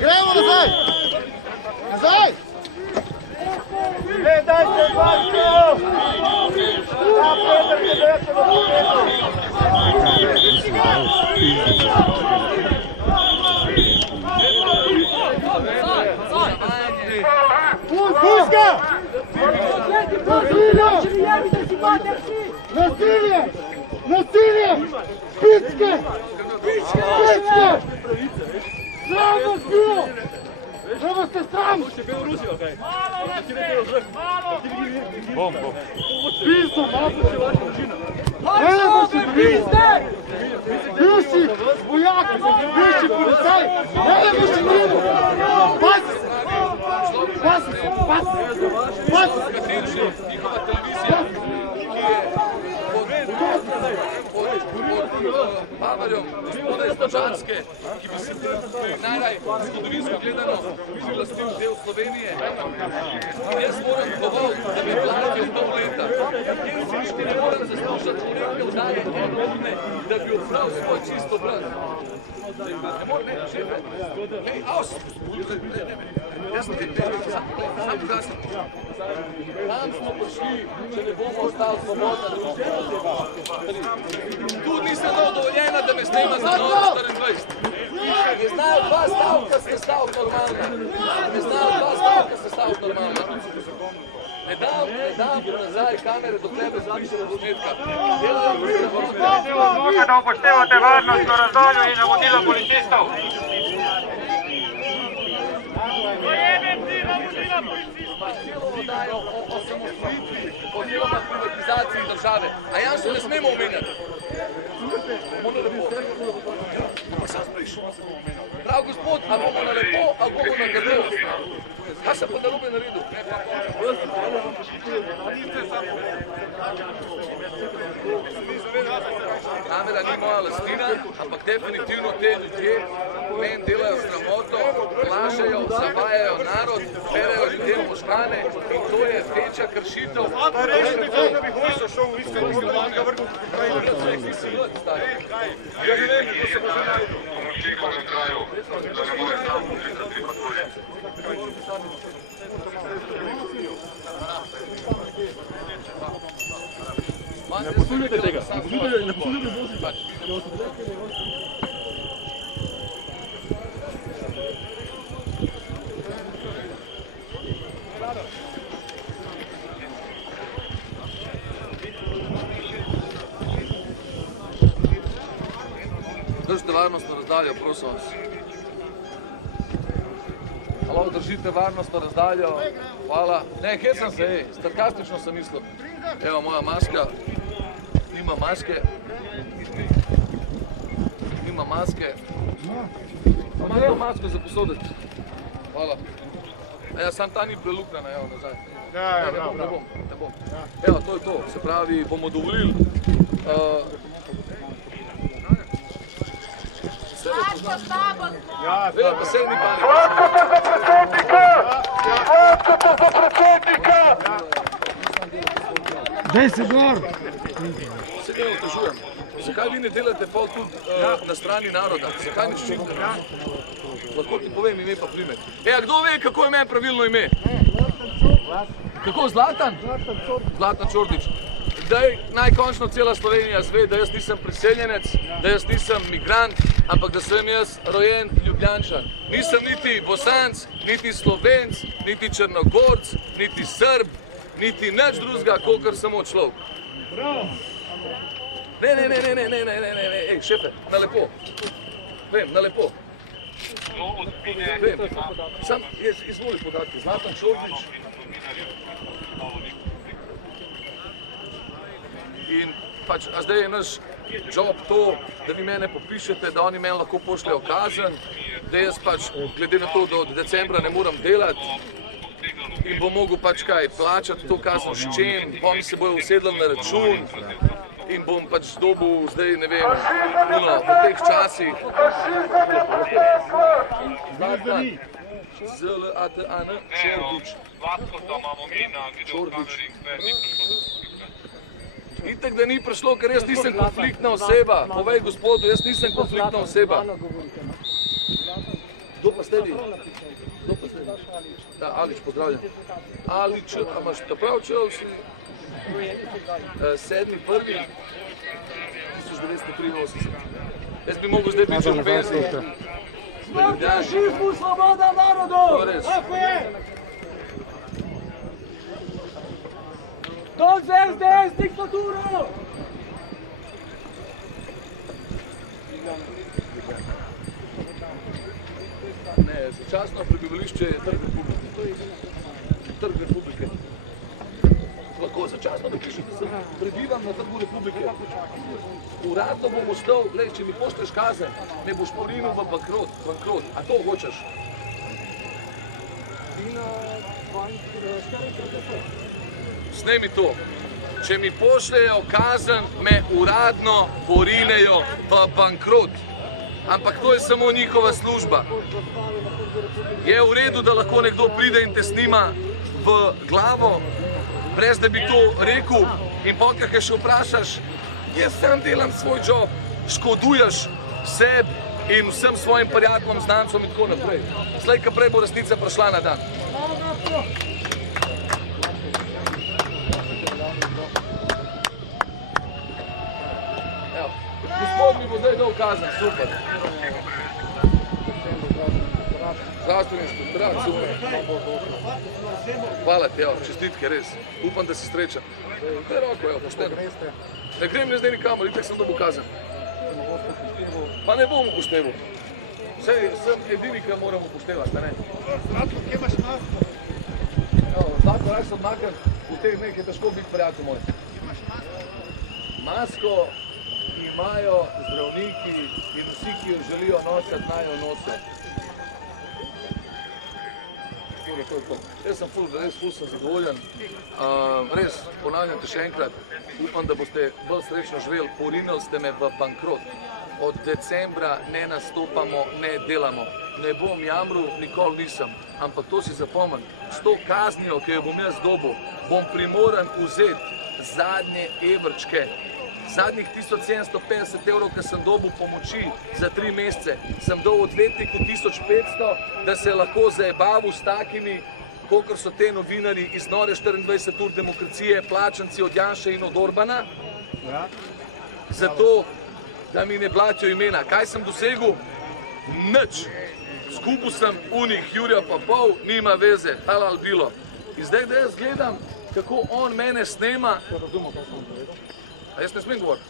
Gremo nazaj! Nazaj! Ne, daj se, Marko! Da, Peter, ne dajte v potezu. Pusti ga! Nasilje! Nasilje! Pičke! Pičke! Sram vas bilo! Da vas ste sram! Bom. Pizdo, malo se pizde! Bivši vojak, bivši policaj! Bivši njemu! Pasi se! Pasi se! Pasi se! Bavarjom, gospoda iz Mačarske, ki bi se najraj zgodovinsko gledano prilastil del Slovenije. In jaz moram dovolj, da me platijo pol leta. Helsinški ne moram zaslušati uredke vdaje enormne, da bi odprav svoj čisto brat. Ne moram, ne, šefe. Hej, aus! Jaz sem sam pogasem. Tam smo prišli, če ne bomo ostali svobodna družba. Tu nisem dal dovoljena, da me snema za Novo 24. Ne znajo dva stavka, ste stavk normalna. Ne znajo dva stavka, ste stavk normalna. Ne dam nazaj kamere, dokler ne zapišemo posnetka. Odloka, da upoštevate varnost v razdalju in navodila policistov. Celo vodajo o samostojitvi oziroma privatizaciji države. A Janša ne smemo omenjati. Bomo na lepo. Pa sam spriš. Prav gospod, a bomo na lepo, a bomo na grdo. Kaj sem pa narobe naredil? Kamera ni moja lastnina, ampak definitivno te ljudje meni delajo sramoto, lažejo, zavajajo narod, berejo ljudem možgane in to je večja kršitev. Ja ne vem, kako se bo že najdel. Ne poslušajte tega, ne poslušajte voziti. Držite varnostno razdaljo, prosim vas. Halo, držite varnostno razdaljo. Hvala. Ne, kje sem se, sarkastično sem mislil. Evo moja maska. Nima maske. Nima maske. Imam to masko za posoditi. Hvala. Ja, sam ta ni preluknjena, evo, nazaj. Ne bom. Evo, to je to. Se pravi, bomo dovolili. Vem, pa sej ni predsednika! Dej se gor! Se ne otežujem. Zakaj vi ne delate pol tudi na strani naroda? Zakaj ne ščitite? Lahko ti povem ime pa primer. A kdo ve, kako je meni pravilno ime? Kako, Zlatan? Zlatan Čordič. Daj, najkončno cela Slovenija zve, da jaz nisem priseljenec, da jaz nisem migrant, ampak da sem jaz rojen Ljubljančan. Nisem niti Bosanc, niti Slovenc, niti Črnogorc, niti Srb, niti nič drugega, kakor samo človek. Ne, ej, šefe, na lepo. Vem, na lepo. Vem, sam izvoli podatke. Zlatan Čordič. In pač, a zdaj je naš job to, da vi mene popišete, da oni meni lahko pošljajo kazen, da jaz pač, glede na to, do decembra ne moram delati in bom mogel pač kaj, plačati to kazen s čem, oni se bojo usedli na račun in bom pač dobil zdaj, ne vem, v teh časih. Z-L-A-T-A-N, Čordič. Itak, da ni prišlo, ker jaz nisem konfliktna oseba. Povej gospodu, jaz nisem konfliktna oseba. Kdo pa ste vi? Da, Alič, pozdravljam. Alič, a imaš ta prav čel si? 7.1.1983. Jaz bi mogel zdaj biti v penziji. Smrt fašizmu, svoboda narodu! Tako je! Dol z SDS diktaturo! Ne, začasno prebivališče je Trg Republike. Trg Republike. Lahko začasno napišem, da sem prebivam na Trgu Republike. Uradno bom ostal, če mi pošleš kazen, me boš porinil v bankrot. A to hočeš? Snemi to. Če mi pošljejo kazen, me uradno porinejo v bankrot. Ampak to je samo njihova služba. Je v redu, da lahko nekdo pride in te snima v glavo, brez da bi to rekel, in potem, kaj še vprašaš, jaz sam delam svoj job, škoduješ sebi in vsem svojim prijateljem, znancom in tako naprej. Slej, kaj prej bo resnica prišla na dan. Gospod mi bo zdaj dal kazen, super. Zdravstveni inšpektorat, super. Hvala ti, čestitke, res. Upam, da se srečam. Daj roko, pošteno. Ne grem ne zdaj nikamor, itak sem dobil kazen. Pa ne bom upošteval. Sej sem edini, ki moram upoštevati, ne? Zlatko, kje imaš masko? Zlatko, raj se odmakam, v teh dneh je težko biti prijatelj moj. Masko imajo zdravniki in vsi, ki jo želijo nositi, naj jo nosijo. Jaz sem res ful sem zadovoljen. Res, ponavljam te še enkrat, upam, da boste bolj srečno živeli. Porinili ste me v bankrot. Od decembra ne nastopamo, ne delamo. Ne bom jamril, nikoli nisem. Ampak to si zapomnim. S to kaznijo, ki jo bom jaz dobil, bom primoran vzeti zadnje evrčke. Zadnjih 1750 evrov, ki sem dobil pomoči za 3 mesece, sem dal odvetniku 1500, da se lahko zajebavil s takimi, kakor so te novinari iz Nore 24 ur demokracije, plačanci od Janše in od Orbana, zato, da mi ne blatijo imena. Kaj sem dosegel? Nič. Skupil sem unih Jurja pa pol, nima veze, halal bilo. In zdaj, da jaz gledam, kako on mene snema, a jaz ne smem govoriti?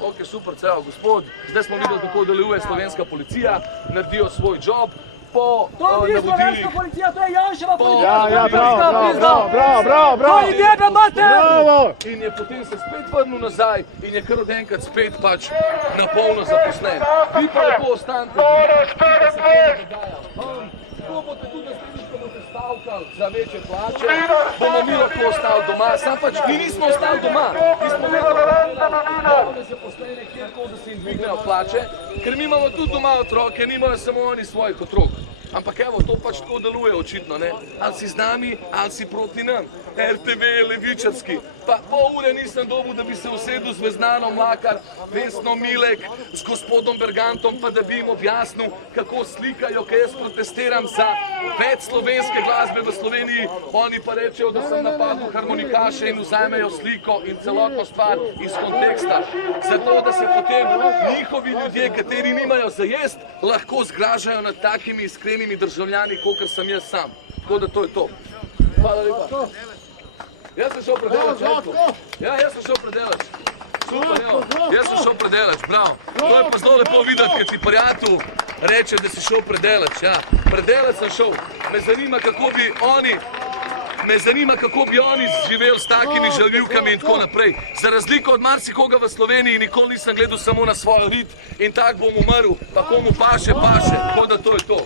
Ok, super, cel, gospod. Zdaj smo videli, kako deluje slovenska policija, naredijo svoj job po navodilih. To ni slovenska policija, to je Janševa policija. Ja, bravo. To je njega mater! In je potem se spet vrnil nazaj in je kar od enkrat spet pač na polno zaposlen. Vi pa lepo ostanite, da se to ne dogaja. Ko boste tudi naslednjič, ko boste stavkali za večje plače, bomo mi lahko ostali doma. Sam pač mi nismo ostali doma. Mi smo vedno zaposlene, kjerkoli, da se jim dvignejo plače, ker mi imamo tudi doma otroke, nimajo samo oni svojih otrok. Ampak evo, to pač tako deluje očitno, ne? Ali si z nami, ali si proti nam. RTV je levičarski. Pa pol ure nisem dobil, da bi se usedel z Veznano Mlakar, Vesno Milek, z gospodom Bergantom, pa da bi jim objasnil, kako slikajo, kaj jaz protestiram za več slovenske glasbe v Sloveniji. Oni pa rečejo, da sem napadil harmonikaše in vzajmejo sliko in celotno stvar iz konteksta. Zato, da se potem njihovi ljudje, kateri nimajo za jest, lahko zgražajo nad takimi iskrenimi državljani, kakor sem jaz sam. Tako da to je to. Hvala lepa. Jaz sem šel predelač, Željko. Ja, jaz sem šel predelač. Super, jo. Jaz sem šel predelač, bravo. To je pa zelo lepo videti, kad ti prijatelj reče, da si šel predelač. Ja, predelač sem šel. Me zanima, kako bi oni živeli s takimi žaljivkami in tako naprej. Za razliko od marsikoga v Sloveniji nikoli nisem gledal samo na svojo rit in tak bom umrl, pa komu paše, paše. Tako da to je to.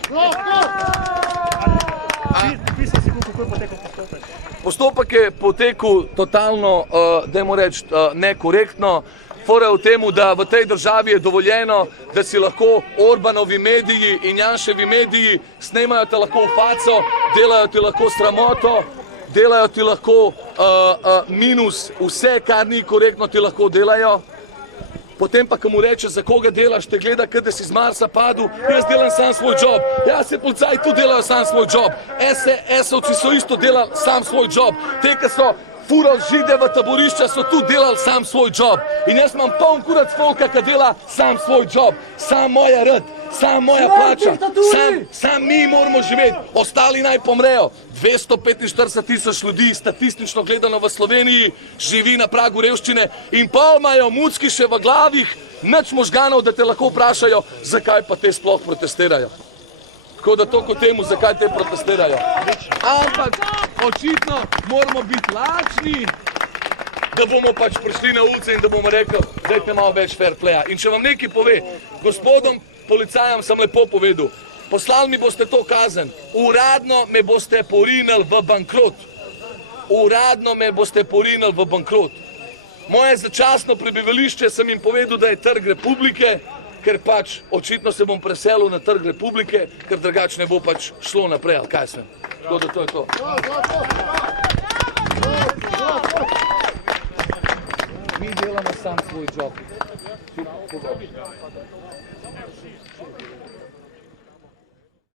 Postopek je potekel totalno, dajmo reči, nekorektno. Fora je v tem, da v tej državi je dovoljeno, da si lahko Orbanovi mediji in Janševi mediji snemajo te lahko v faco, delajo ti lahko sramoto, delajo ti lahko minus, vse, kar ni korektno, ti lahko delajo. Potem pa, ko mu reče, za koga delaš, te gleda, kot da si z Marsa padel, jaz delam sam svoj job. Ja, se policaji tu delajo sam svoj job. SS-ovci so isto delali sam svoj job. Te, ki so furali Žide v taborišča, so tu delali sam svoj job. In jaz imam poln kurac folka, ki dela sam svoj job. Sam moja rad, sam moja plača, sam mi moramo živeti, ostali naj pomrejo. 245.000 ljudi, statistično gledano v Sloveniji, živi na pragu revščine in pa imajo mucki še v glavih, nič možganov, da te lahko vprašajo, zakaj pa te sploh protestirajo. Tako da to kot temu, zakaj te protestirajo. Ampak očitno moramo biti lačni, da bomo pač prišli na ulice in da bomo rekli, dajte malo več fair playa. In če vam nekaj pove, gospodom policajem sem lepo povedal, poslali mi boste to kazen, uradno me boste porinili v bankrot. Uradno me boste porinili v bankrot. Moje začasno prebivališče sem jim povedal, da je Trg Republike, ker pač očitno se bom preselil na Trg Republike, ker drugače ne bo pač šlo naprej, ali kaj sem. Tako da to je to. Mi delamo sam svoj job.